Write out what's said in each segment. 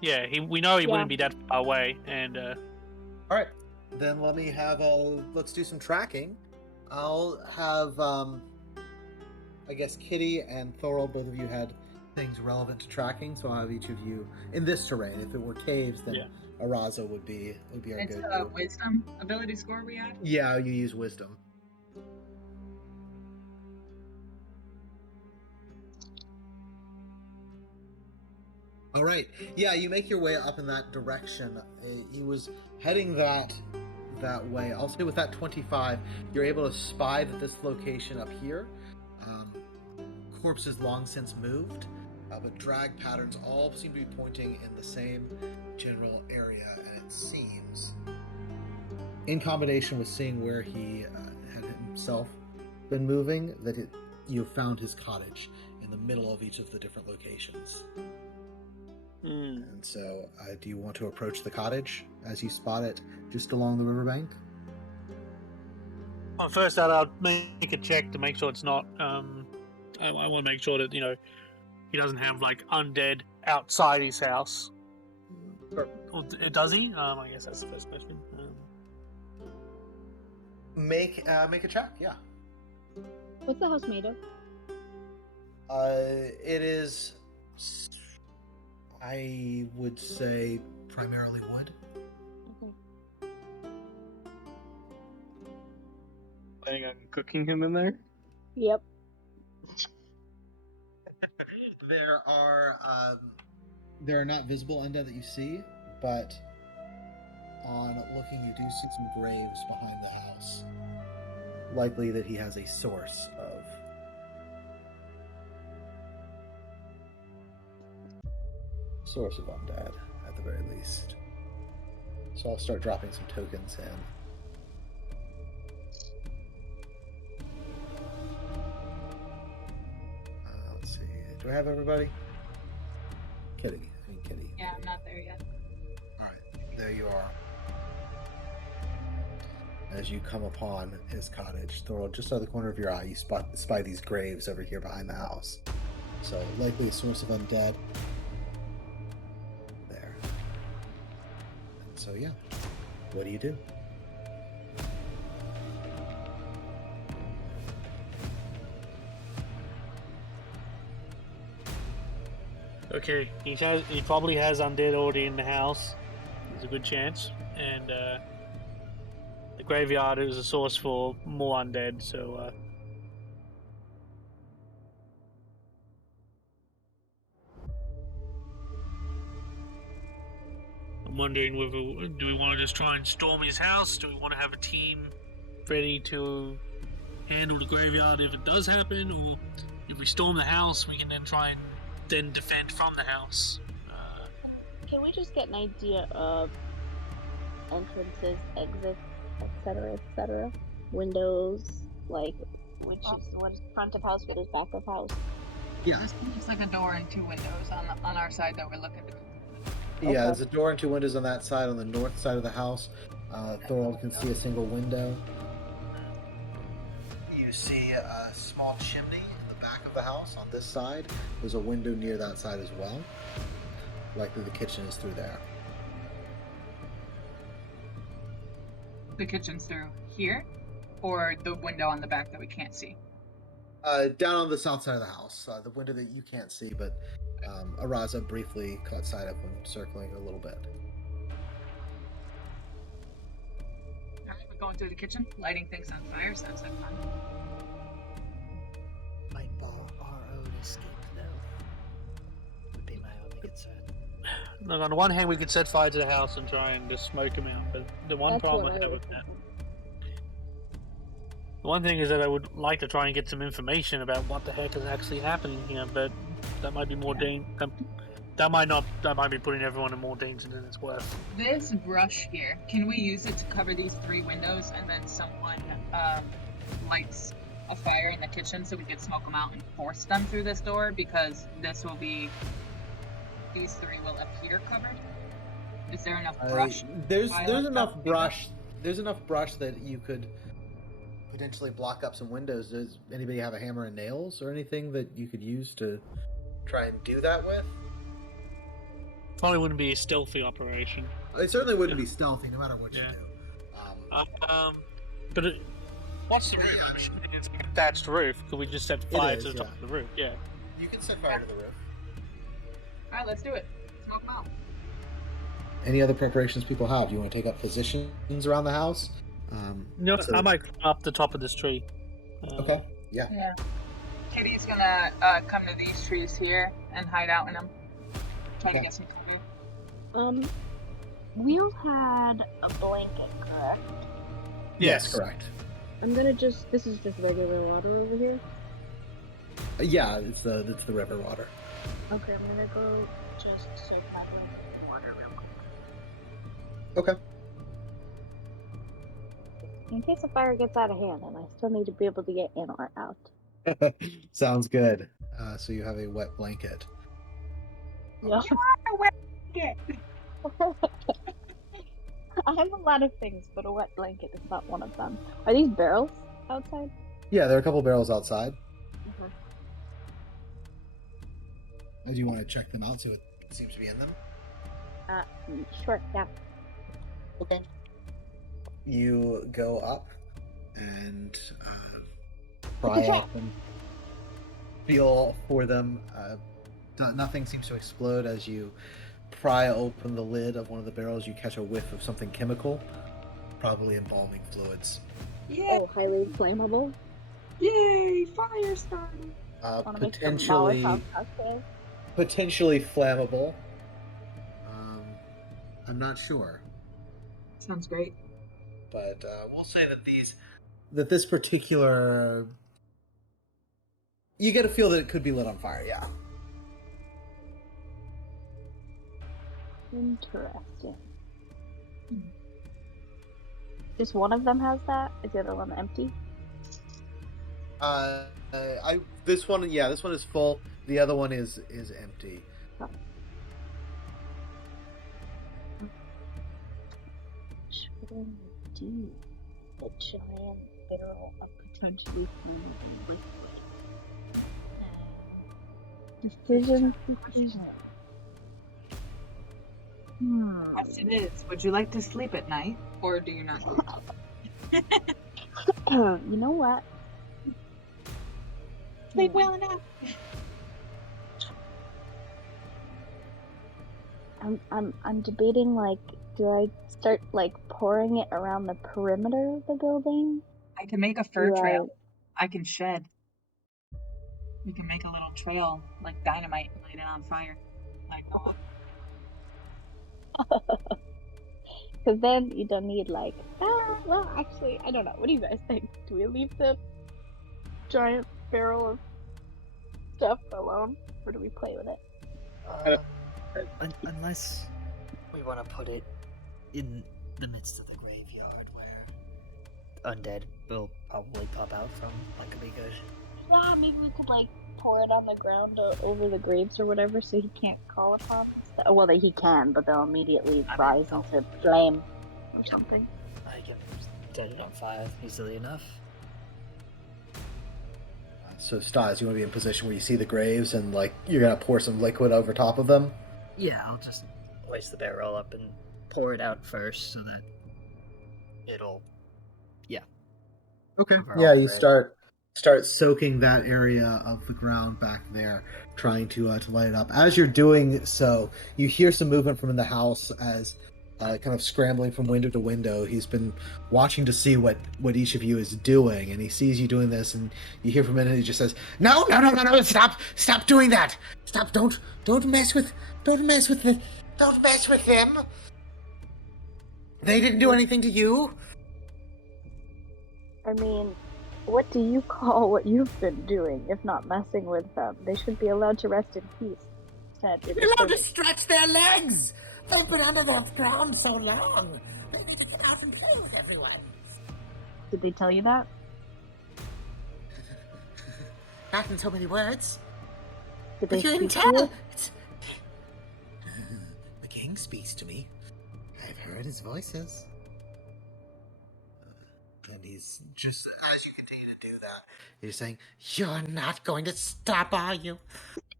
Yeah, we know he wouldn't be that far away, and All right, then let me have let's do some tracking. I'll have I guess Kitty and Thorold, both of you had things relevant to tracking, so I'll have each of you in this terrain. If it were caves, then Araza would be our It's go-to. wisdom ability score we had? Yeah, you use wisdom. All right. Yeah, you make your way up in that direction. He was heading that way. I'll say with that 25, you're able to spy that this location up here, corpses long since moved, but drag patterns all seem to be pointing in the same general area, and it seems, in combination with seeing where he had himself been moving, that you have found his cottage in the middle of each of the different locations. And so, do you want to approach the cottage as you spot it just along the riverbank? Well, first out, I'll make a check to make sure it's not. I want to make sure that he doesn't have like undead outside his house. Sure. Or does he? I guess that's the first question. Make a check. Yeah. What's the house made of? It is, I would say, primarily wood. Okay. Planning on cooking him in there? Yep. There are not visible undead that you see, but on looking, you do see some graves behind the house. Likely that he has a source of undead, at the very least. So I'll start dropping some tokens in. Let's see. Do I have everybody? Kitty. Yeah, I'm not there yet. Alright, there you are. As you come upon his cottage, Thorold, just out of the corner of your eye, you spy these graves over here behind the house. So, likely a source of undead. There. And so, yeah. What do you do? Okay, he probably has undead already in the house. There's a good chance, and the graveyard is a source for more undead. So I'm wondering whether do we want to just try and storm his house? Do we want to have a team ready to handle the graveyard if it does happen, or if we storm the house, we can then try and then defend from the house? Can we just get an idea of entrances, exits, etc., windows, like what is front of house, what is back of house? Yeah. This looks like a door and two windows on our side that we're looking to. Okay. Yeah, there's a door and two windows on that side. On the north side of the house, Thorold can see a single window. You see a small chimney in the back of the house on this side. There's a window near that side as well. Likely the kitchen is through there. The kitchen's through here, or the window on the back that we can't see? Down on the south side of the house. The window that you can't see, but Araza briefly caught sight of when circling a little bit. Alright, we're going through the kitchen, lighting things on fire, sounds like fun. Might bar our own escape, though. Would be my only concern. Look, on the one hand, we could set fire to the house and try and just smoke him out, but the one That's problem what I I have was with that. thinking. The one thing is that I would like to try and get some information about what the heck is actually happening here, but that might be more that might be putting everyone in more danger than it's worth. This brush here, can we use it to cover these three windows and then someone lights a fire in the kitchen so we can smoke them out and force them through this door? Because these three will appear covered. Is there enough brush? There's enough brush. There's enough brush that you could potentially block up some windows. Does anybody have a hammer and nails or anything that you could use to try and do that with? Probably wouldn't be a stealthy operation. It certainly wouldn't be stealthy, no matter what you Yeah. do. But what's the roof? I'm assuming it's a thatched roof. Could we just set fire to the top of the roof? Yeah. You can set fire to the roof. Alright, let's do it. Smoke them out. Any other preparations people have? Do you want to take up positions around the house? No, so- I might climb up the top of this tree. Okay. Yeah. Yeah. Kitty's gonna come to these trees here and hide out in them. Try to Okay. get some cover. Wheel had a blanket, correct? Yes, correct. I'm gonna just. This is just regular water over here. Yeah, it's the river water. Okay, I'm gonna go just soak that in water real quick. Okay. In case the fire gets out of hand, and I still need to be able to get in or out. Sounds good. So you have a wet blanket. Yeah. I have a lot of things, but a wet blanket is not one of them. Are these barrels outside? Yeah, there are a couple barrels outside. Mhm. I do want to check them out, see what seems to be in them. Sure, yeah. Okay. You go up and pry up and feel for them. Nothing seems to explode as you pry open the lid of one of the barrels. You catch a whiff of something chemical, probably embalming fluids. Yeah! Oh, highly flammable. Yay! Fire started! Wanna make some Potentially, Molotov cocktails? potentially flammable. I'm not sure, Sounds great. but we'll say that this particular, you get a feel that it could be lit on fire. Yeah. Interesting. Just one of them has that? Is the other one empty? This one is full. The other one is empty. What should I do? A giant barrel of potentially flammable liquid. Decision. Yes, it is. Would you like to sleep at night, or do you not? You know what? Sleep well enough. I'm debating, like, do I start, like, pouring it around the perimeter of the building? I can make a fur Do trail. I can shed. We can make a little trail, like dynamite, and light it on fire. Like, oh, Because then you don't need, like, well, actually, I don't know. What do you guys think? Do we leave the giant barrel of stuff alone, or do we play with it? Unless we want to put it in the midst of the graveyard where undead will probably pop out from. That could be good. Yeah, maybe we could, like, pour it on the ground over the graves or whatever, so he can't call upon us. Well, he can, but they'll immediately rise into flame or something. I can set it on fire easily enough. So, Stas, you want to be in a position where you see the graves and, like, you're gonna pour some liquid over top of them? Yeah, I'll just hoist the barrel up and pour it out first so that it'll, Okay. cover Yeah, all you of it. start soaking that area of the ground back there, trying to light it up. As you're doing so, you hear some movement from in the house as kind of scrambling from window to window. He's been watching to see what each of you is doing, and he sees you doing this, and you hear from him, and he just says, "No, stop doing that! Stop! Don't mess with them. They didn't do anything to you." I mean, what do you call what you've been doing, if not messing with them? They should be allowed to rest in peace. You're allowed to stretch their legs! They've been under the ground so long. They need to get out and play with everyone. Did they tell you that? Not in so many words. Did they But you didn't speak to tell. you? The king speaks to me. I've heard his voices. And he's just, as you continue to do that, he's saying, "You're not going to stop, are you?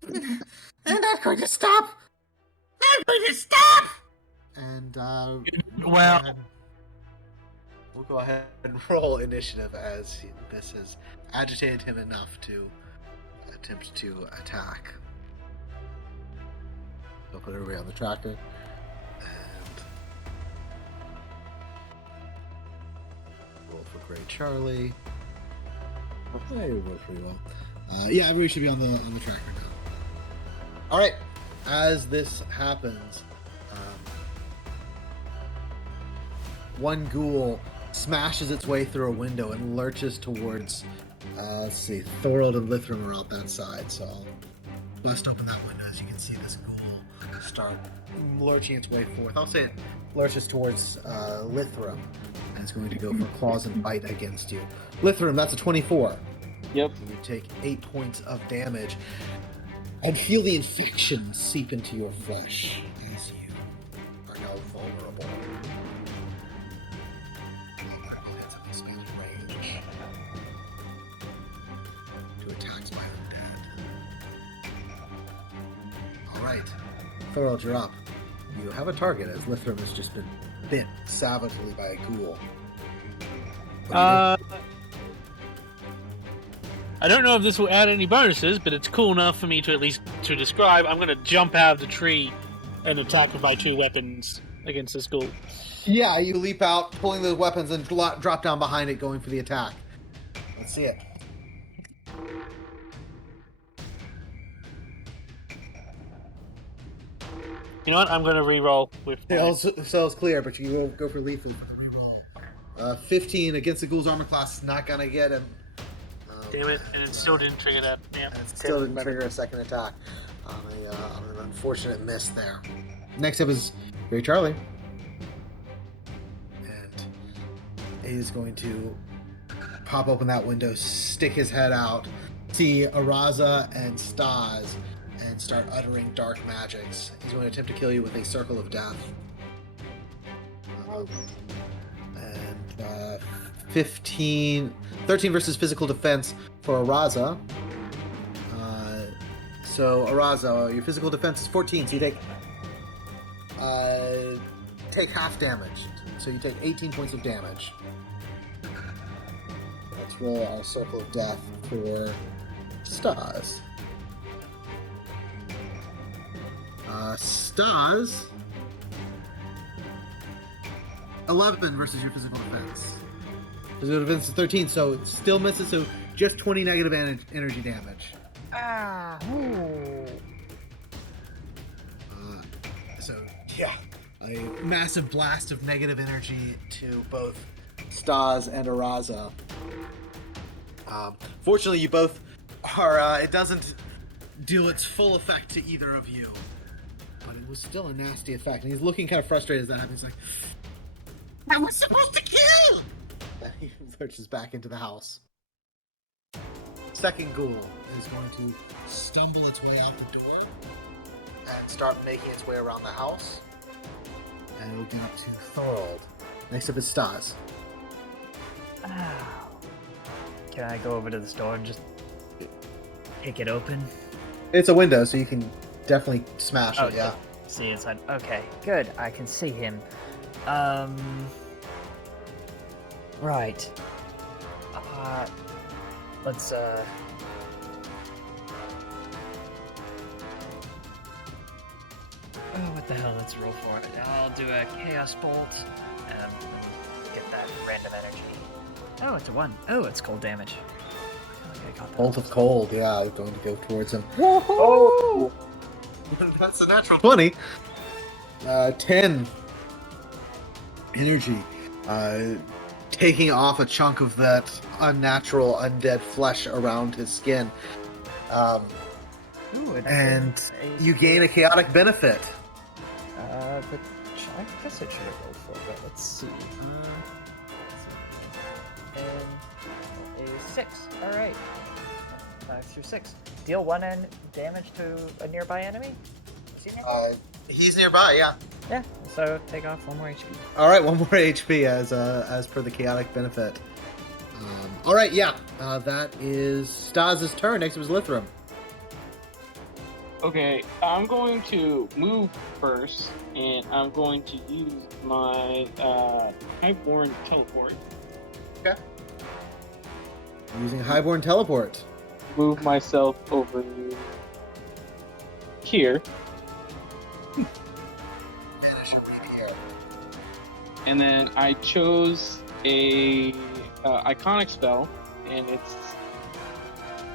You're not going to stop? I'm going to stop! And, Well, we'll go ahead and roll initiative as this has agitated him enough to attempt to attack. I'll put everybody on the tracker. And roll for Great Charlie. Yeah, you rolled pretty well. Yeah, everybody should be on the tracker now. All right. As this happens, one ghoul smashes its way through a window and lurches towards. Let's see, Thorold and Lithram are out that side, so I'll bust open that window as you can see this ghoul start lurching its way forth. I'll say it lurches towards Lithram, and it's going to go for claws and bite against you. Lithram, that's a 24. Yep. You take 8 points of damage and feel the infection seep into your flesh as you are now vulnerable. To attacks by undead. Alright. Thorold, you're up. You have a target as Lithram has just been bit savagely by a ghoul. What do you do? I don't know if this will add any bonuses, but it's cool enough for me to at least to describe. I'm going to jump out of the tree and attack with my 2 weapons against this ghoul. Yeah, you leap out, pulling those weapons, and drop down behind it, going for the attack. Let's see it. You know what? I'm going to re-roll with... Sales clear, but you will go for lethal for the reroll. 15 against the ghoul's armor class is not going to get him. Damn it, and it still didn't trigger that. Yeah. And it still didn't trigger a second attack. On an unfortunate miss there. Next up is Great Charlie. And he's going to pop open that window, stick his head out, see Araza and Stas, and start uttering dark magics. He's going to attempt to kill you with a Circle of Death. And 13 versus physical defense for Araza. So Araza, your physical defense is 14, so you take half damage. So you take 18 points of damage. Let's roll our Circle of Death for Stas. Stas, 11 versus your physical defense. Physical defense is 13, so it still misses, so just 20 negative energy damage. So, yeah, a massive blast of negative energy to both Stas and Araza. Fortunately, you both are, it doesn't do its full effect to either of you. But it was still a nasty effect, and he's looking kind of frustrated as that happens. He's like, I was supposed to kill! And he lurches back into the house. Second ghoul is going to stumble its way out the door and start making its way around the house. And it'll get up to Thorold. Next up is Stas. Can I go over to this door and just kick it open? It's a window, so you can definitely smash it, yeah. See inside. Okay, good. I can see him. Right. Let's, Oh, what the hell? Let's roll for it. I'll do a Chaos Bolt, and get that random energy. Oh, it's a 1. Oh, it's cold damage. I feel like I got that. Bolt of cold, yeah, going to go towards him. Oh! That's a natural 20. 10 energy. Taking off a chunk of that unnatural undead flesh around his skin. And you gain a chaotic benefit. I guess I should have rolled for it, but let's see. And a 6. Alright. 5 through 6. Deal 1 damage to a nearby enemy? He's nearby, yeah. Yeah, so take off 1 more HP. Alright, 1 more HP as per the chaotic benefit. Alright, yeah. That is Stas' turn. Next was Lithram. Okay, I'm going to move first, and I'm going to use my Highborn teleport. Using Highborn Teleport. Move myself over here. And then I chose a iconic spell, and it's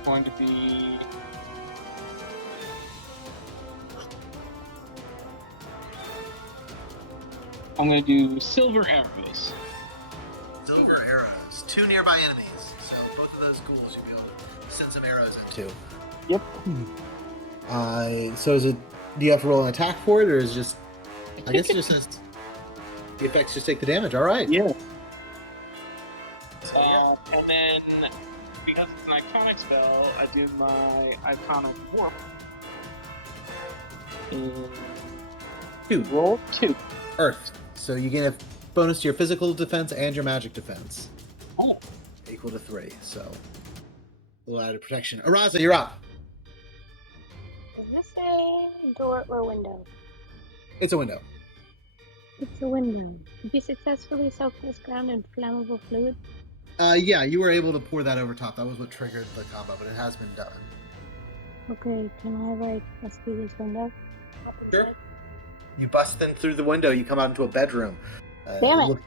going to be I'm going to do Silver Arrows. Silver Arrows. 2 nearby enemies. So both of those ghouls you'll be able to send some arrows into. Yep. So is it? Do you have to roll an attack for it, or is it just? I guess it just says the effects just take the damage. All right. Yeah. And then because it's an iconic spell, I do my iconic warp. And 2. roll 2. Earth. So you gain a bonus to your physical defense and your magic defense. Oh. Equal to 3. So a little added protection. Araza, you're up. Is this a door or window? It's a window. It's a window. Did you successfully soak this ground in flammable fluid? Yeah, you were able to pour that over top. That was what triggered the combo, but it has been done. Okay, can I bust through this window? Sure. You bust in through the window. You come out into a bedroom. Damn it!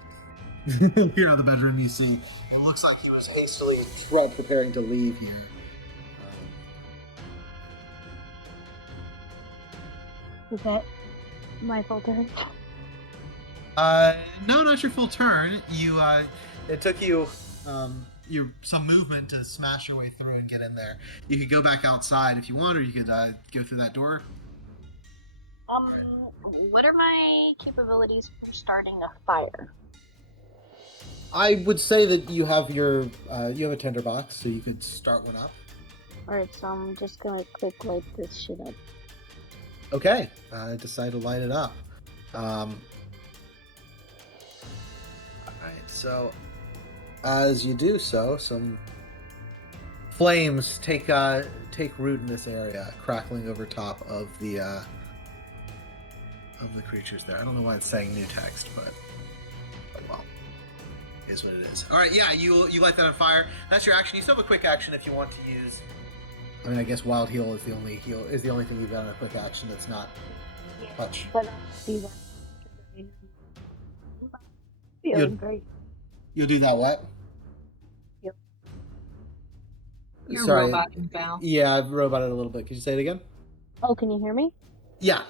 Here in the bedroom, you see. It looks like he was hastily preparing to leave here. Is that my full turn? No, not your full turn. You, it took you, some movement to smash your way through and get in there. You could go back outside if you want, or you could go through that door. What are my capabilities for starting a fire? I would say that you have you have a tinderbox, so you could start one up. Alright, so I'm just gonna quick light this shit up. Okay, decide to light it up. Alright, so as you do so, some flames take root in this area, crackling over top of the creatures there. I don't know why it's saying new text, but oh well. It is what it is. Alright, yeah, you light that on fire. That's your action. You still have a quick action if you want to use. I mean, I guess Wild Heal is the only thing you've got in a quick action that's not much. But feeling great. You'll do that what? Yep. You're Sorry. roboting, Val. Yeah, I've roboted a little bit. Could you say it again? Oh, can you hear me? Yeah.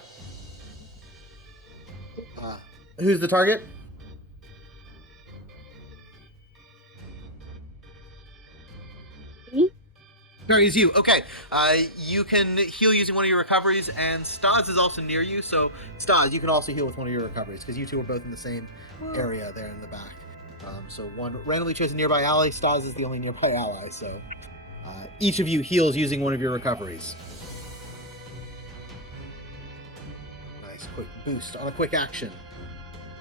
Who's the target? Me? Sorry, it's you. Okay. You can heal using one of your recoveries, and Stas is also near you. So, Stas, you can also heal with one of your recoveries, because you two are both in the same area there in the back. So one randomly chase a nearby ally. Stas is the only nearby ally. So each of you heals using one of your recoveries. Nice quick boost on a quick action.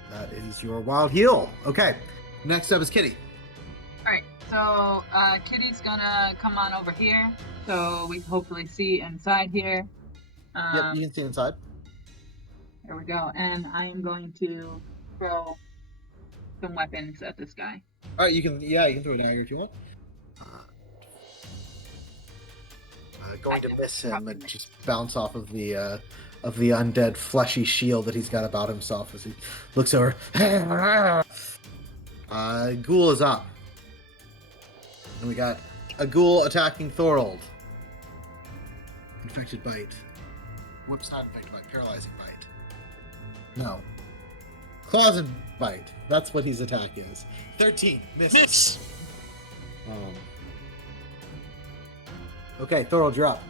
That is your wild heal. Okay. Next up is Kitty. Alright, so Kitty's gonna come on over here, so we can hopefully see inside here. Yep, you can see inside. There we go, and I am going to throw some weapons at this guy. All right, you can throw a dagger if you want. Going to miss him and just bounce off of the undead fleshy shield that he's got about himself as he looks over. Ghoul is up. And we got a ghoul attacking Thorold. Infected bite. Whoops, not infected bite. Paralyzing bite. No. Claws and bite. That's what his attack is. 13. Misses. Miss! Okay, Thorold, you're up.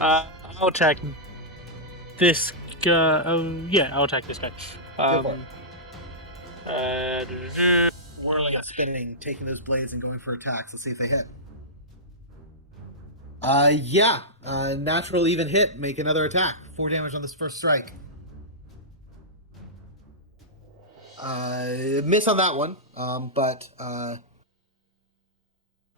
I'll attack this guy. I'll attack this guy. Go for Whirling a Spinning, taking those blades and going for attacks. Let's see if they hit. Natural even hit. Make another attack. 4 damage on this first strike. Miss on that one, but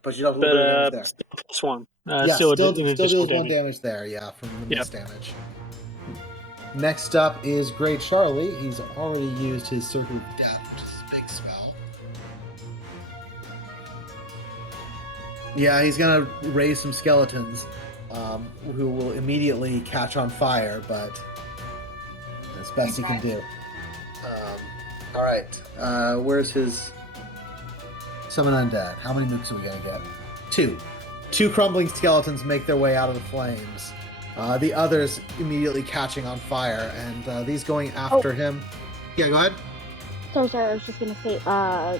But you don't have a little bit of damage there. Plus one. Yeah, still still an additional deals 1 damage there, yeah, from the miss damage. Next up is Great Charlie. He's already used his Circle of Death, which is his big spell. Yeah, he's going to raise some skeletons who will immediately catch on fire, but that's best he can do. All right, where's his Summon Undead? How many mooks are we going to get? 2. 2 crumbling skeletons make their way out of the flames. The others immediately catching on fire, and these going after him. Yeah, go ahead. So sorry, I was just gonna say,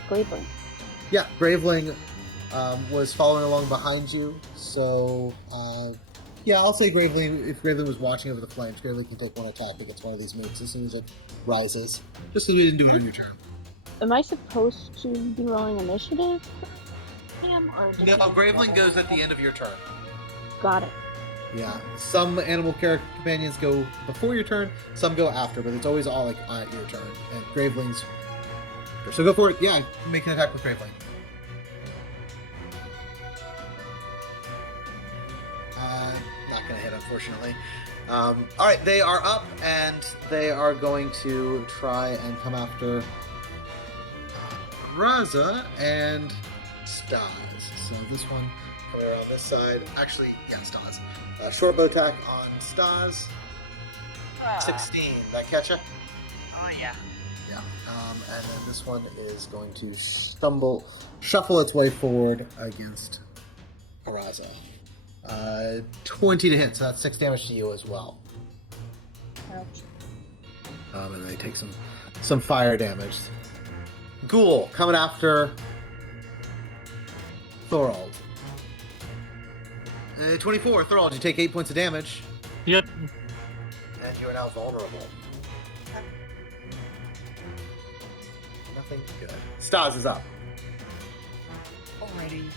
Graveling. Yeah, Graveling was following along behind you, so yeah, I'll say Graveling. If Graveling was watching over the flames, Graveling can take 1 attack against one of these mooks as soon as it rises. Just because we didn't do it on your turn. Am I supposed to be rolling initiative? Or just No, Graveling goes at the end of your turn. Got it. Yeah, some animal character companions go before your turn, some go after, but it's always all like at your turn. And Graveling's. So go for it. Yeah, make an attack with Graveling. Not gonna hit, unfortunately. All right, they are up, and they are going to try and come after Raza and Stas. So this one coming around this side. Actually, yeah, Stas. Short bow attack on Stas. 16. That catch ya? Oh, yeah. Yeah. And then this one is going to shuffle its way forward against Araza. 20 to hit, so that's 6 damage to you as well. Ouch. And they take some fire damage. Ghoul coming after Thorold. 24, Thorold, you take 8 points of damage. Yep. And you are now vulnerable. Nothing good. Stas is up. Alrighty.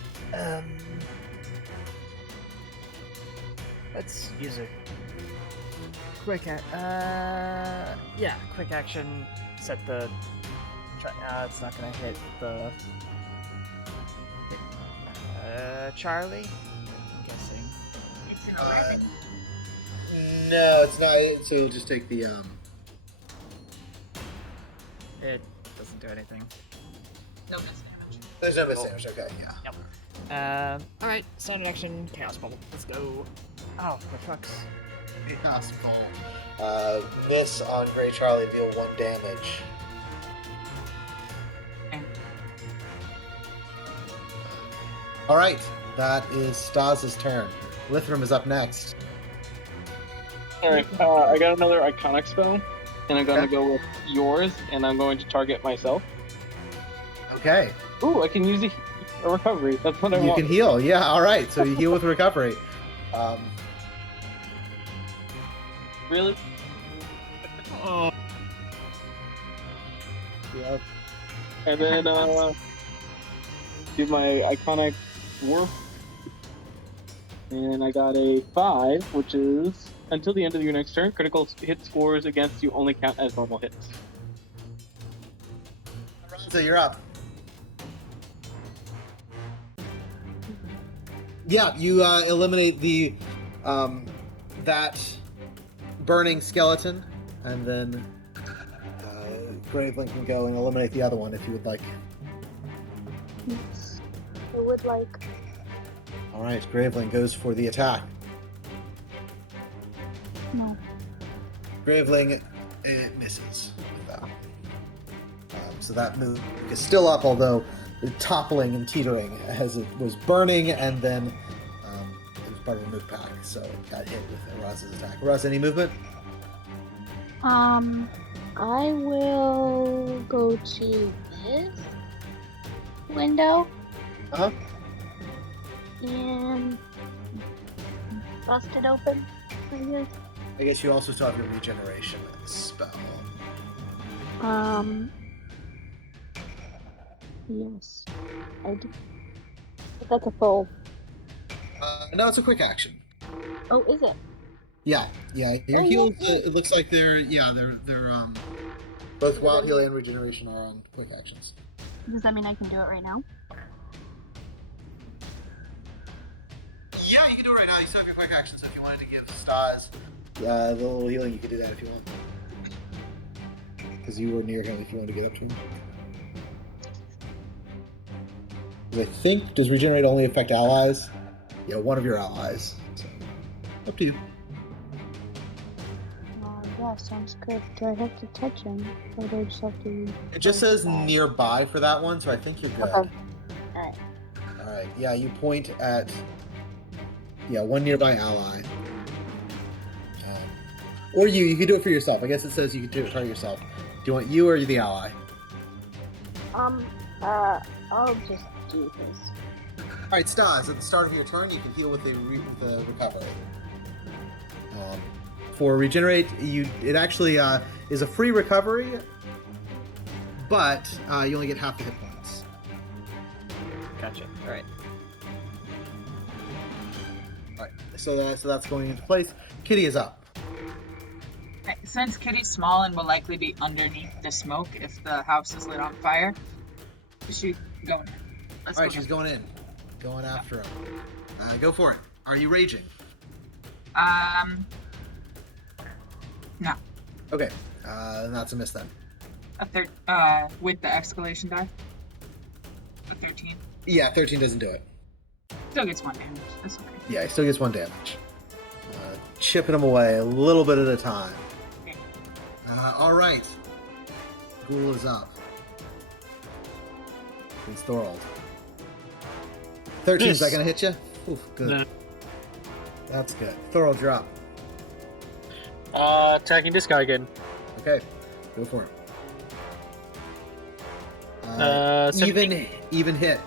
Let's use a quick quick action. Set the. It's not gonna hit the. Charlie. I'm guessing. It's an 11. No, it's not. So you'll just take the It doesn't do anything. No miss damage. There's no miss damage. Okay, yeah. Yep. Alright, standard action, Chaos Bubble. Let's go. Oh, for fuck's. Chaos Ball. Miss on Grey Charlie, deal 1 damage. Okay. All right, that is Stas' turn. Lithram is up next. Alright, I got another iconic spell, and I'm gonna go with yours, and I'm going to target myself. Okay. Ooh, I can use a recovery. That's what I You want. can heal. Yeah, all right. So you heal with recovery. Really? Oh, Yep. And then, do my iconic dwarf. And I got a 5, which is, until the end of your next turn, critical hit scores against you only count as normal hits. So you're up. Yeah, you eliminate the that burning skeleton, and then Graveling can go and eliminate the other one if you would like. Yes. I would like. All right, Graveling goes for the attack. No. Graveling, it misses with that. So that move is still up, although toppling and teetering as it was burning, and then it was part of a move pack, so it got hit with Araza's attack. Araz, any movement? I will go to this window. Uh-huh. And bust it open, I guess. I guess you also still have your regeneration spell. Yes, I do. But that's a full. No, it's a quick action. Oh, is it? Yeah. Your heals, it looks like they're both wild heal and regeneration are on quick actions. Does that mean I can do it right now? you still have your quick action, so if you wanted to give Stas the little healing, you could do that if you want. Because you were near him if you wanted to get up to him. I think, does regenerate only affect allies? Yeah, one of your allies. So, up to you. Yeah, sounds good. Do I have to touch him? Or do I just have to... It just says nearby for that one, so I think you're good. Okay. Alright. Alright, yeah, you point at... Yeah, one nearby ally. Or you can do it for yourself. I guess it says you can do it for yourself. Do you want you or the ally? I'll just do this. Alright, Stas, at the start of your turn, you can heal with the recovery. For regenerate, it actually is a free recovery, but you only get half the hit points. Gotcha. All right. Alright, so that's going into place. Kitty is up. Okay, since Kitty's small and will likely be underneath the smoke if the house is lit on fire, she's going in. Alright, she's going in. Going after him. Go for it. Are you raging? No. Okay, that's a miss then. With the escalation die? A 13. Yeah, 13 doesn't do it. Still gets 1 damage. That's okay. Yeah, he still gets 1 damage. Chipping him away a little bit at a time. Okay. Alright. Ghoul is up. It's Thorold. 13, is that going to hit you? Oof, good. No. That's good. Thorold, you're up. Attacking this guy again. Okay, go for it. 17. Even hit.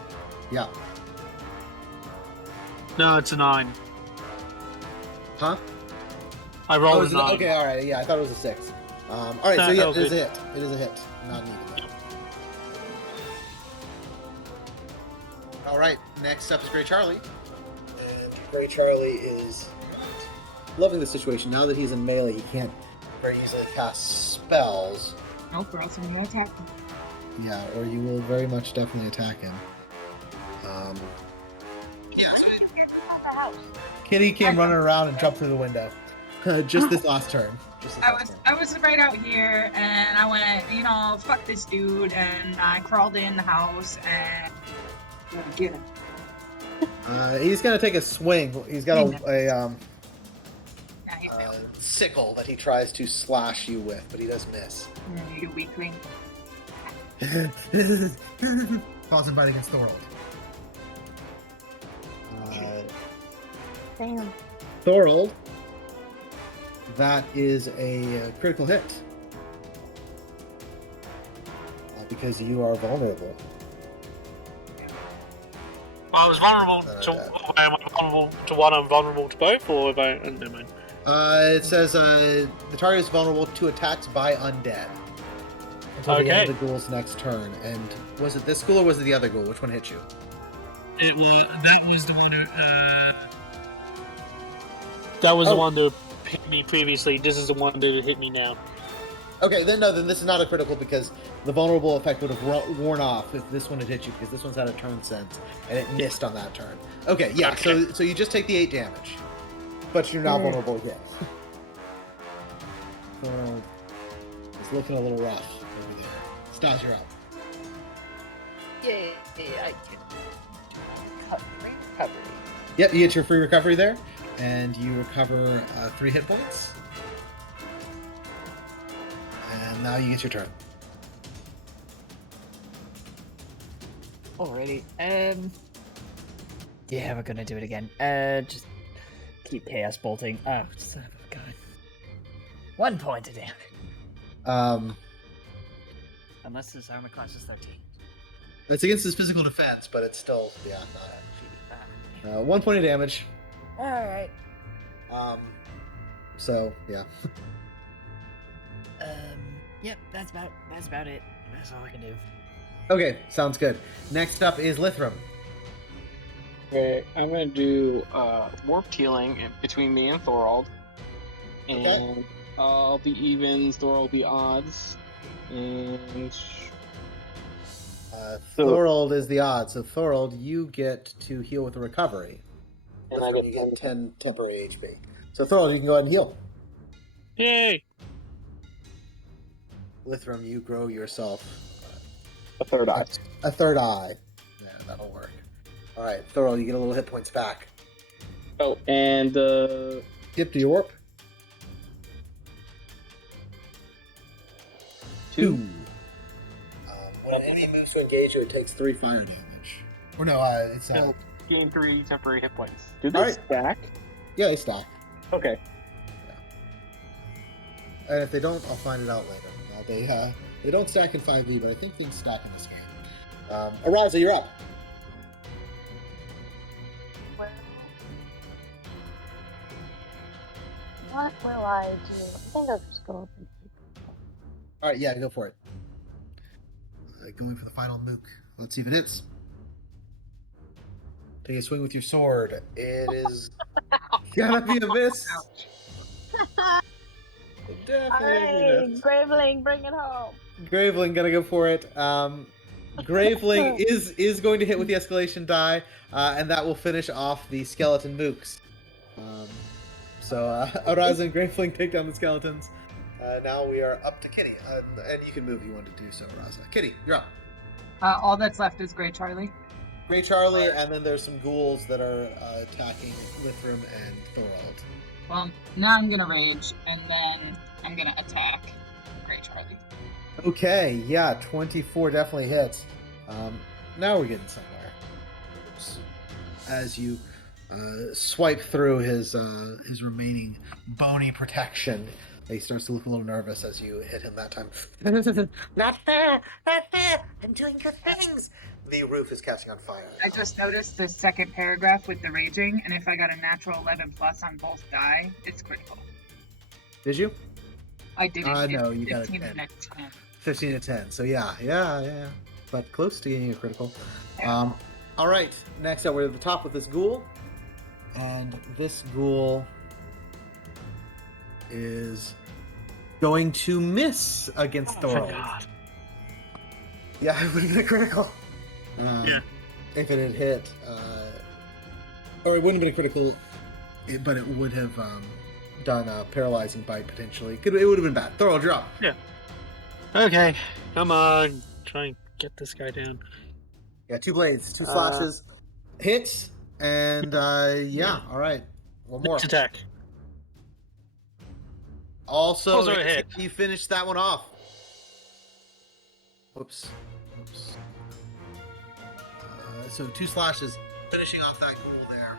Yeah. No, it's a 9. Huh? I rolled a 9. Okay, alright, yeah, I thought it was a 6. Alright, so yeah, it is a hit. It is a hit. Not needed. Alright, next up is Grey Charlie. And Grey Charlie is loving the situation. Now that he's in melee, he can't very easily cast spells. Nope, or else I'm going to attack him. Yeah, or you will very much definitely attack him. Yeah, so Kitty came running around and jumped through the window. Just this last turn. I was right out here, and I went, fuck this dude, and I crawled in the house and get him. He's gonna take a swing. He's got a sickle that he tries to slash you with, but he does miss. You weakling. Falls and bite against Thorold. Damn. Thorold. That is a critical hit. Because you are vulnerable. Well, I was vulnerable to. Am I vulnerable to one? I'm vulnerable to both, or never mind. It says the target is vulnerable to attacks by undead. Until the end of the ghoul's next turn. And was it this ghoul or was it the other ghoul? Which one hit you? That was the one who. That was the one that hit me previously. This is the one that hit me now. Okay, then this is not a critical because the vulnerable effect would have worn off if this one had hit you because this one's had a turn sense and it missed on that turn. Okay, yeah. Okay. So you just take the 8 damage, but you're now vulnerable again. It's looking a little rough over there. Stas, you're up. Yay! I can free recovery. Yep, you get your free recovery there, and you recover 3 hit points. And now you get your turn. Alrighty. Yeah, we're gonna do it again. Just keep chaos bolting. Oh, son of a gun. 1 point of damage. Unless his armor class is 13. It's against his physical defense, but it's still, not defeating. 1 point of damage. Alright. So, yeah. Yep, that's about it. That's all I can do. Okay, sounds good. Next up is Lithram. Okay, I'm gonna do warped healing between me and Thorold. And Okay. I'll be evens, Thorold will be odds. And Thorold is the odd, so Thorold, you get to heal with a recovery. And I Lithram, you get 10 temporary HP. So Thorald, you can go ahead and heal. Yay! Lithram, you grow yourself a third eye. a third eye. Yeah, that'll work. All right, Thorald, you get a little hit points back. Oh, and Skip to your warp. 2. When an enemy moves to engage you, it takes 3 fire damage. Or no, it's Gain 3 temporary hit points. Do they Alright. stack? yeah, they stack. Okay. And if they don't, I'll find it out later. They don't stack in 5e, but I think things stack in this game. Araza, you're up. What will I do? I think I'll just go up and All right, yeah, go for it. Going for the final mook. Let's see if it hits. Take a swing with your sword. It is gonna be a miss. Definitely Graveling, bring it home. Graveling gonna go for it. Graveling is going to hit with the escalation die, and that will finish off the skeleton mooks. So Araza and Graveling take down the skeletons. Now we are up to Kitty, and you can move if you want to do so, Araza. Kitty, you're up. All that's left is Grey Charlie. Grey Charlie, and then there's some ghouls that are attacking Lithram and Thorald. Well, now I'm gonna rage, and then I'm gonna attack Grey Charlie. Okay, yeah, 24 definitely hits. Now we're getting somewhere. As you swipe through his remaining bony protection, he starts to look a little nervous as you hit him that time. Not fair! Not fair! I'm doing good things! The roof is catching on fire. I just noticed the second paragraph with the raging, and if I got a natural 11 plus on both die, it's critical. Did you? I didn't. No, you got a 15 10. and a 10. 15 to 10. So yeah. But close to getting a critical. Yeah. All right. Next up, we're at the top with this ghoul, and this ghoul is going to miss against Thorald. God. Yeah, it would have been a critical. Yeah. If it had hit, or it wouldn't have been a critical, but it would have done a paralyzing bite potentially. It would have been bad. Thorald, you're up. Yeah. Okay. Come on. Try and get this guy down. Yeah, 2 blades, 2 slashes, hits, and yeah. All right, one more. Next attack. Also a hit. You finished that one off. Oops. So 2 slashes, finishing off that ghoul there.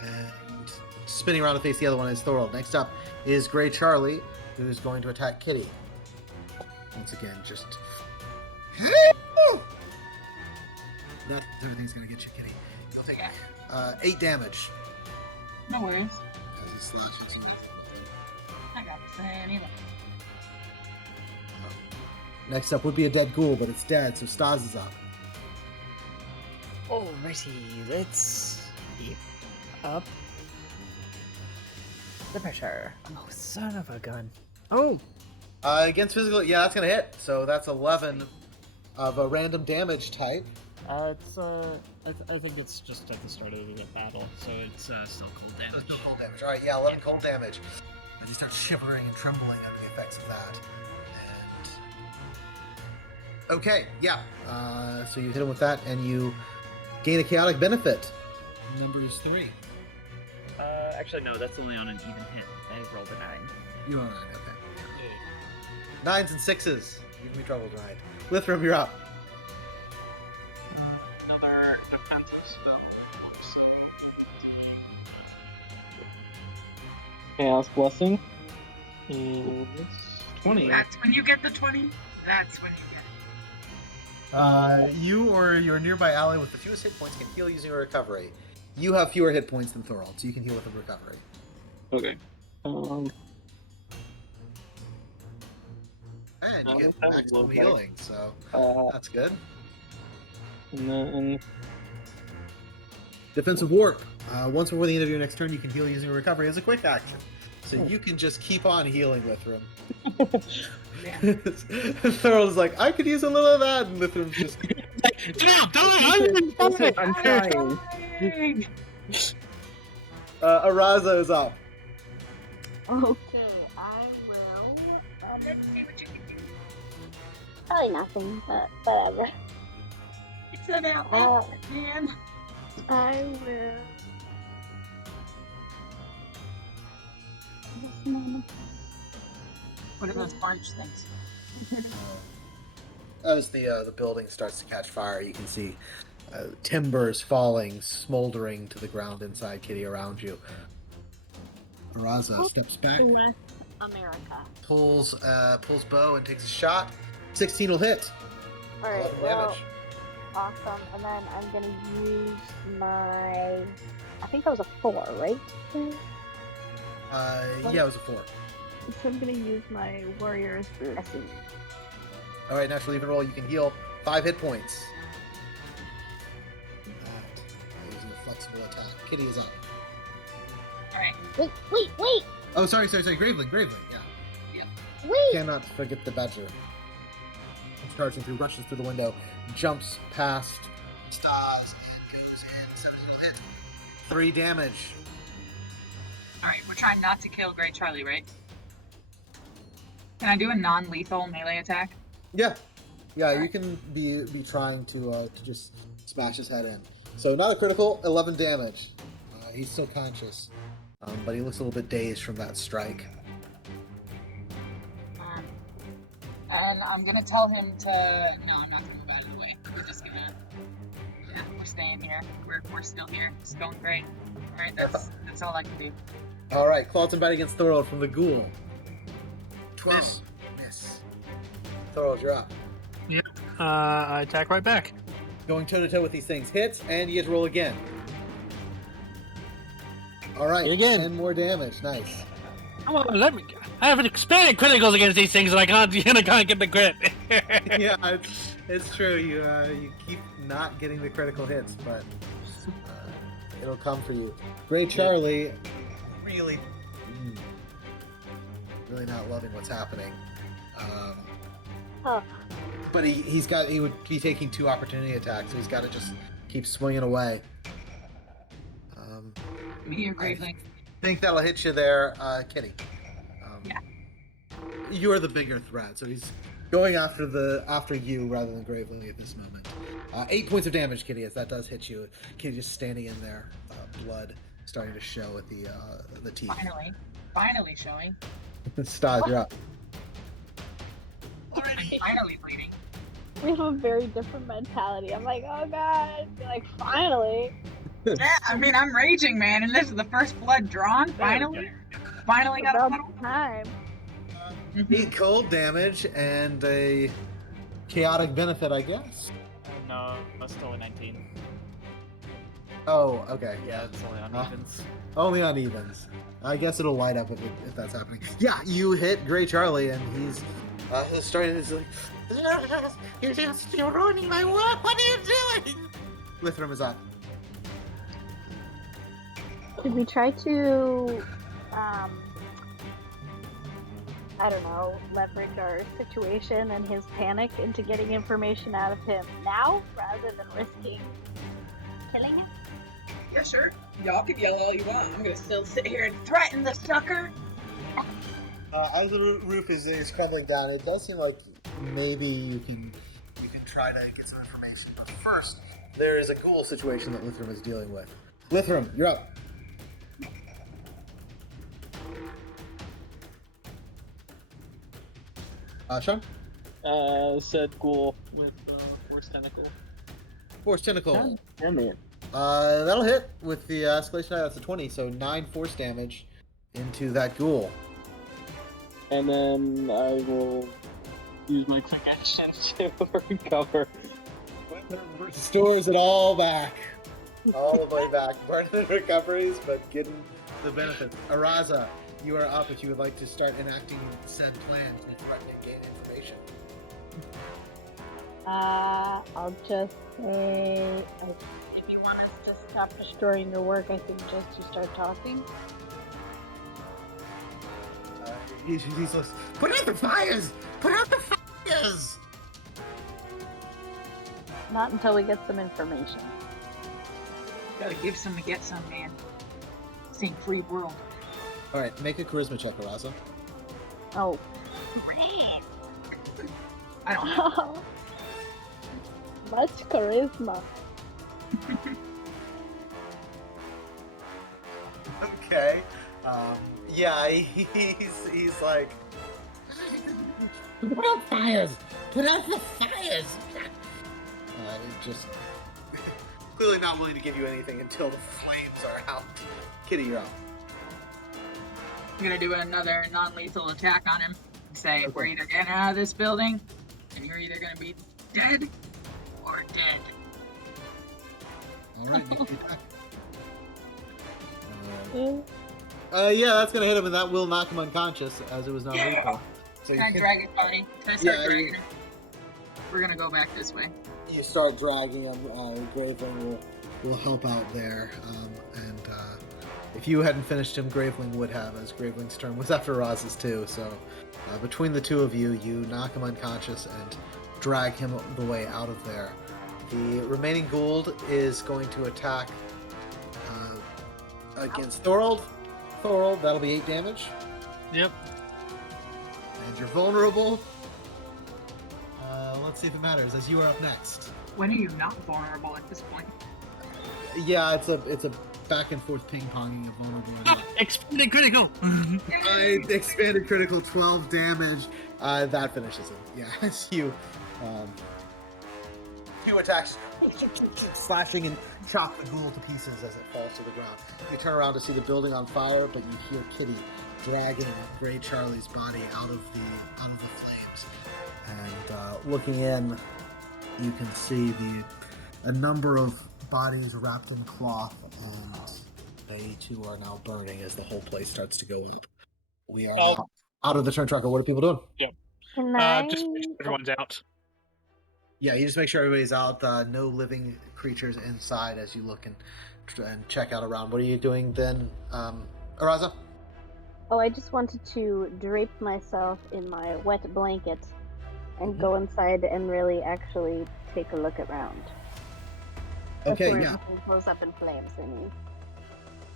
And spinning around to face the other one is Thorald. Next up is Grey Charlie, who's going to attack Kitty. Once again, just... Not everything's going to get you, Kitty. I'll take 8 damage. No worries. As he slashes you. I got this anyway. Next up would be a dead ghoul, but it's dead, so Stas is up. Alrighty, let's keep up the pressure. Oh, son of a gun. Oh! Against physical, yeah, that's gonna hit. So that's 11 of a random damage type. It's I think it's just at the start of the battle, so it's still cold So damage. it's no cold damage. All right, yeah, 11 cold damage. And he starts shivering and trembling under the effects of that. And okay, yeah. So you hit him with that, and you gain a chaotic benefit. Number is 3. Actually, no, that's only on an even hit. I rolled a 9. You are 9. Okay. 9s and 6s. You can be troubled, right? Lithram, you're up. Another defensive spell. Chaos Blessing. And it's 20. That's when you get the 20. That's when you get it. You or your nearby ally with the fewest hit points can heal using a recovery. You have fewer hit points than Thorald, so you can heal with a recovery. Okay. And you get that maximum was healing, so that's good. And then Defensive Warp. Once before the end of your next turn, you can heal using a recovery as a quick action. So you can just keep on healing Lithram. Thorald is like, I could use a little of that, and Lithram's just Listen, I'm trying. Araza is up. Okay, I will. Let's see what you can do. Probably nothing, but whatever. It's an outlet, man. I will. What are those orange things? As the building starts to catch fire, you can see timbers falling, smoldering to the ground inside Kitty around you. Araza steps back, West America. pulls bow and takes a shot. 16 will hit. Alright, 11 well, damage. awesome. And then I'm gonna use my. I think that was a 4, right? Yeah, it was a 4. So I'm gonna use my warrior's blessing. All right, natural even roll. You can heal 5 hit points. Using a flexible attack. Kitty is up. Alright. Wait! Oh, sorry. Graveling, yeah. Wait! Cannot forget the badger. Charging through, rushes through the window, jumps past stars, and goes in. 17 will hit. 3 damage. Alright, we're trying not to kill Great Charlie, right? Can I do a non-lethal melee attack? Yeah, you can be trying to just smash his head in. So not a critical, 11 damage. He's still conscious, but he looks a little bit dazed from that strike. And I'm gonna tell him to. No, I'm not gonna move out of the way. We're just gonna. Yeah, we're staying here. We're still here. It's going great. All right, that's all I can do. All right, Clawson batting against Thorold from the ghoul. 12. Miss. Thorold, you're up. Yep. I attack right back. Going toe to toe with these things. Hits, and you get to roll again. All right, Again. 10 more damage. Nice. Come on, let me. I have an expanded criticals against these things, and I can't get the crit. Yeah, it's true. You keep not getting the critical hits, but it'll come for you. Great Charlie, really not loving what's happening. But he would be taking 2 opportunity attacks, so he's got to just keep swinging away. Me or Graveling? I think that'll hit you there, Kitty. Yeah. You are the bigger threat, so he's going after you rather than Graveling at this moment. 8 points of damage, Kitty, as that does hit you. Kitty just standing in there, blood starting to show at the teeth. Finally showing. Stod, you're up. Already. Finally bleeding. We have a very different mentality. I'm like, oh god. You're like, finally. Yeah, I mean, I'm raging, man, and this is the first blood drawn. Finally got a About puddle. time. 8 cold damage and a chaotic benefit, I guess. No, that's only 19. Oh, okay. Yeah, it's only on evens. Only on evens. I guess it'll light up if that's happening. Yeah, you hit Grey Charlie, and he's starting to like, you're ruining my work. What are you doing? Lithram is up. Should we try to, I don't know, leverage our situation and his panic into getting information out of him now, rather than risking killing him? Yeah, sure. Y'all can yell all you want. I'm gonna still sit here and threaten the sucker. As the roof is crumbling down, it does seem like maybe you can try to get some information. But first, there is a ghoul situation that Lithram is dealing with. Lithram, you're up. Sean? Said ghoul with Force Tentacle. Force Tentacle. Damn it. That'll hit with the escalation. That's a 20, so 9 force damage into that ghoul. And then I will use my quick action to recover. Restores it all back. All the way back. Part of the recoveries, but getting the benefits. Araza, you are up if you would like to start enacting said plan to threaten and gain information. I'll just say, if you want us to stop destroying your work, I suggest you start talking. He's like, put out the fires! Put out the fires! Not until we get some information. Gotta give some to get some, man. This ain't free world. All right, make a charisma check, Araza. Oh. I don't know. Much charisma. Okay. Yeah, he's like, put out fires! Put out the fires! Just clearly not willing to give you anything until the flames are out. Kitty, you're up. I'm gonna do another non-lethal attack on him. Say, Okay. we're either getting out of this building, and you're either gonna be dead or dead. All right, make the attack. Mm. Yeah, that's gonna hit him, and that will knock him unconscious, as it was not lethal. So Can I drag it, Tony? Can I start dragging him? We're gonna go back this way. you start dragging him. Graveling will help out there, and if you hadn't finished him, Graveling would have, as Graveling's turn was after Roz's too. So between the two of you, you knock him unconscious and drag him the way out of there. The remaining Gould is going to attack against Thorold. Thorold, that'll be 8 damage. Yep. And you're vulnerable. Let's see if it matters, as you are up next. When are you not vulnerable at this point? Yeah, it's a back and forth ping ponging of vulnerability. Expanded critical. Expanded critical, 12 damage. That finishes him. Yeah, you. Two attacks, slashing and chop the ghoul to pieces as it falls to the ground. You turn around to see the building on fire, but you hear Kitty dragging Grey Charlie's body out of the flames. And looking in, you can see a number of bodies wrapped in cloth, and they too are now burning as the whole place starts to go up. We are now out of the turn tracker. What are people doing? Can I? Just make sure everyone's out. Yeah, you just make sure everybody's out. No living creatures inside as you look and check out around. What are you doing then, Araza? Oh, I just wanted to drape myself in my wet blanket and go inside and really actually take a look around. Okay, Before yeah. everything goes up in flames, I mean.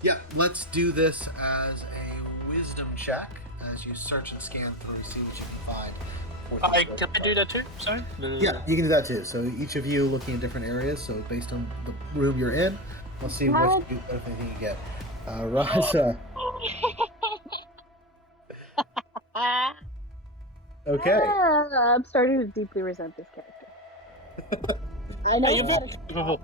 Yeah, let's do this as a wisdom check as you search and scan through, see what you can find. Can I do that too? Sorry? Yeah, you can do that too. So each of you looking in different areas. So based on the room you're in, we'll see what if anything you get. Raza. Okay. I'm starting to deeply resent this character. I know. Hey,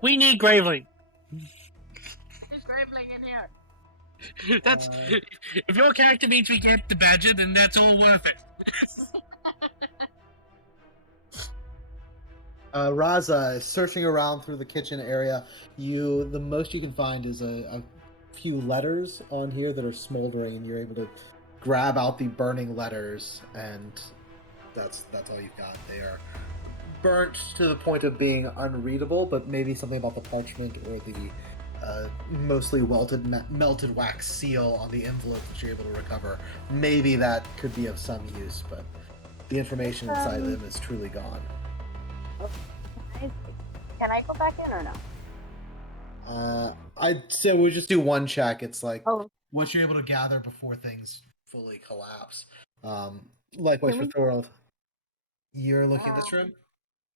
we need Graveling. There's Graveling in here. That's if your character means we get the badger, then that's all worth it. Raza, searching around through the kitchen area, the most you can find is a few letters on here that are smoldering, and you're able to grab out the burning letters, and that's all you've got. They are burnt to the point of being unreadable, but maybe something about the parchment or the mostly melted wax seal on the envelope that you're able to recover. Maybe that could be of some use, but the information inside of them is truly gone. Can I go back in or no? I'd say we'll just do one check. It's like what you're able to gather before things fully collapse. Likewise for Thorold. You're looking at this room?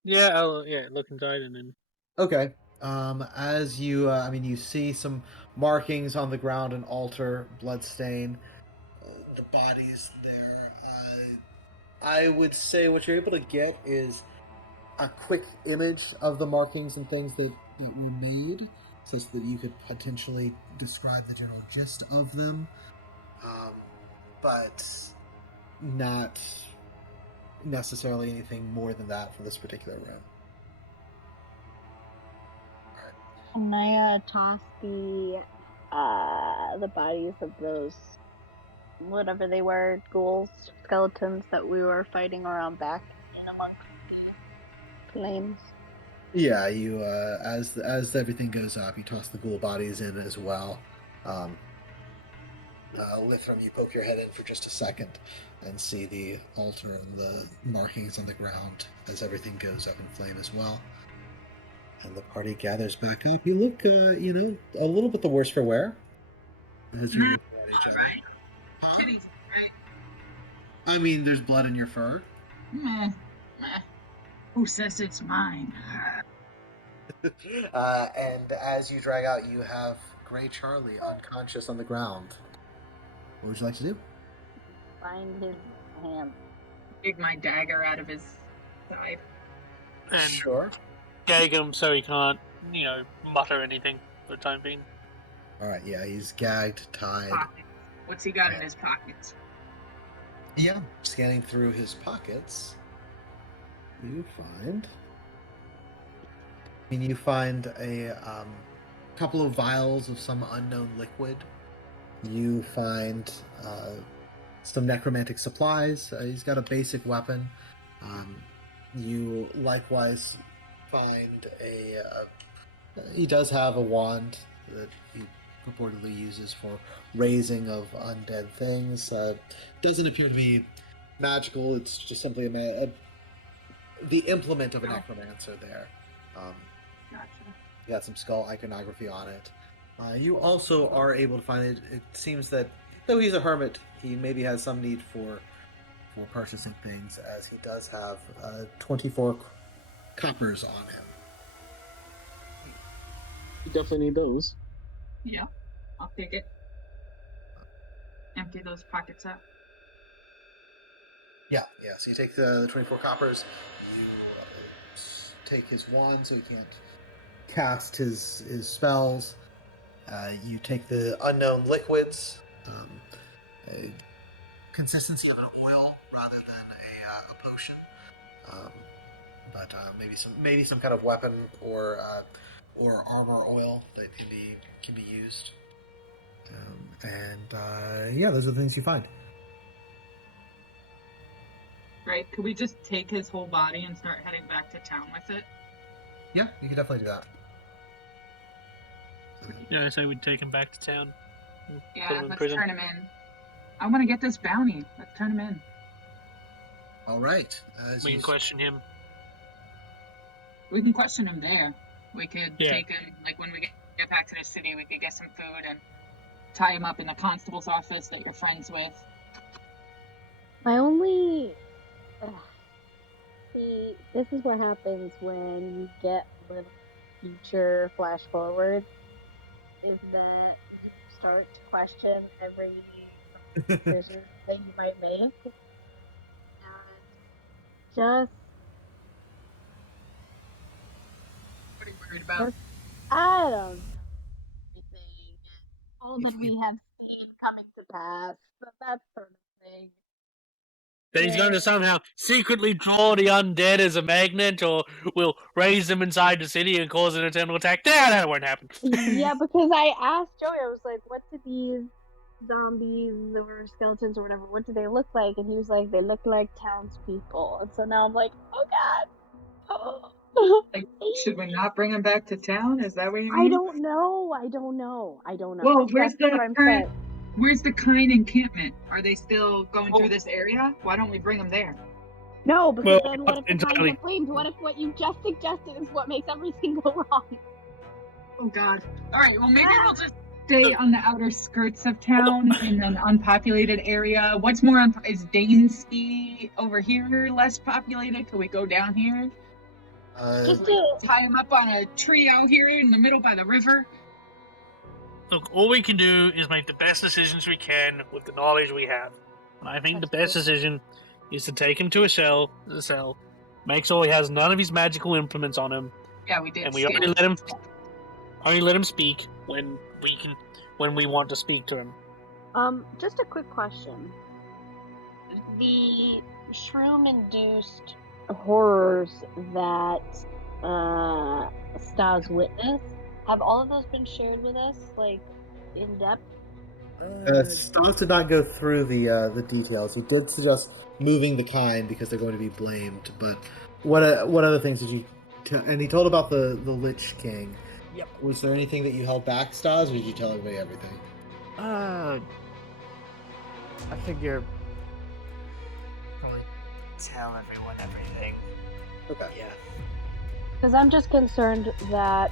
Yeah, I'll look inside and then. Okay. As you, you see some markings on the ground, an altar, bloodstain, the bodies there. I would say what you're able to get is a quick image of the markings and things that were made, so that you could potentially describe the general gist of them, but not necessarily anything more than that for this particular room. Can I toss the bodies of those, whatever they were, ghouls, skeletons that we were fighting around back in amongst the flames? Yeah, you as everything goes up, you toss the ghoul bodies in as well. Lithram, you poke your head in for just a second and see the altar and the markings on the ground as everything goes up in flame as well. And the party gathers back up. You look, a little bit the worse for wear. As you look at each other. Right? Huh? Kitty's right. I mean, there's blood in your fur. Meh. Who says it's mine? And as you drag out, you have Gray Charlie unconscious on the ground. What would you like to do? Find his hand. Take my dagger out of his side. And Sure. gag him so he can't, mutter anything for the time being. Alright, yeah, he's gagged, tied. Pockets. What's he got in his pockets? Yeah. Scanning through his pockets, you find a couple of vials of some unknown liquid. You find some necromantic supplies. He's got a basic weapon. You likewise find he does have a wand that he purportedly uses for raising of undead things. Doesn't appear to be magical. It's just something the implement of a necromancer there. Gotcha. You got some skull iconography on it. You also are able to find it. It seems that though he's a hermit, he maybe has some need for purchasing things, as he does have 24 coppers on him. You definitely need those. Yeah, I'll take it. Empty those pockets out. Yeah. So you take the 24 coppers. You take his wand so he can't cast his spells. You take the unknown liquids. Consistency of an oil rather than a potion. But maybe some kind of weapon or armor oil that can be used. Those are the things you find. Right? Could we just take his whole body and start heading back to town with it? Yeah, you can definitely do that. Yeah, I say we'd take him back to town. Put Yeah, him in let's prison. turn him in. I want to get this bounty. Let's turn him in. All right. We can question him. We can question him there. We could Yeah. take him, like when we get back to the city, we could get some food and tie him up in the constable's office that you're friends with. My only. See, this is what happens when you get the future flash forward, is that you start to question every decision that you might make. And just, What are you worried about? I don't know, anything. All that we have seen coming to pass, that sort of thing. That he's going to somehow secretly draw the undead as a magnet, or will raise them inside the city and cause an eternal attack. That won't happen. Yeah, because I asked Joey, I was like, what do these zombies or skeletons or whatever, what do they look like? And he was like, they look like townspeople. And so now I'm like, oh god. Like, should we not bring him back to town? Is that what you mean? I don't know. Well, where's That's what I'm saying. Where's the kind encampment? Are they still going through this area? Why don't we bring them there? No, because Well, then what if the entirely. kind get flamed? What if what you just suggested is what makes everything go wrong? Oh god. Alright, well maybe we'll just stay on the outer skirts of town in an unpopulated area. What's more, is Danesby over here less populated? Could we go down here? Just Like, to tie him up on a tree out here in the middle by the river? Look, all we can do is make the best decisions we can with the knowledge we have. And I think the best decision is to take him to a cell, make sure he has none of his magical implements on him, Yeah, we did. and we steal only it. let him speak when we want to speak to him. just a quick question. The shroom-induced horrors that Stas witnessed, have all of those been shared with us, like, in depth? Stas did not go through the details. He did suggest moving the kind because they're going to be blamed. But what other things did you? And he told about the Lich King. Yep. Was there anything that you held back, Stas, or did you tell everybody everything? I figure probably tell everyone everything. Okay. Yeah. Because I'm just concerned that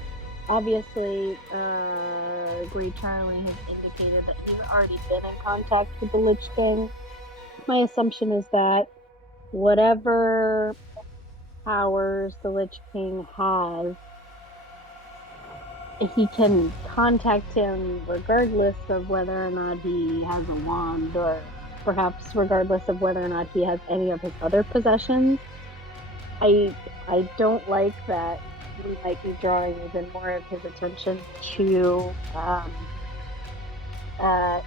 obviously Great Charlie has indicated that he's already been in contact with the Lich King. My assumption is that whatever powers the Lich King has, he can contact him regardless of whether or not he has a wand, or perhaps regardless of whether or not he has any of his other possessions. I don't like that we might be drawing even more of his attention to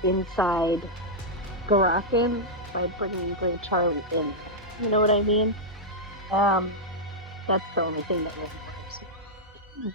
inside Garakin by bringing Great Charlie in. You know what I mean? That's the only thing that really worries me.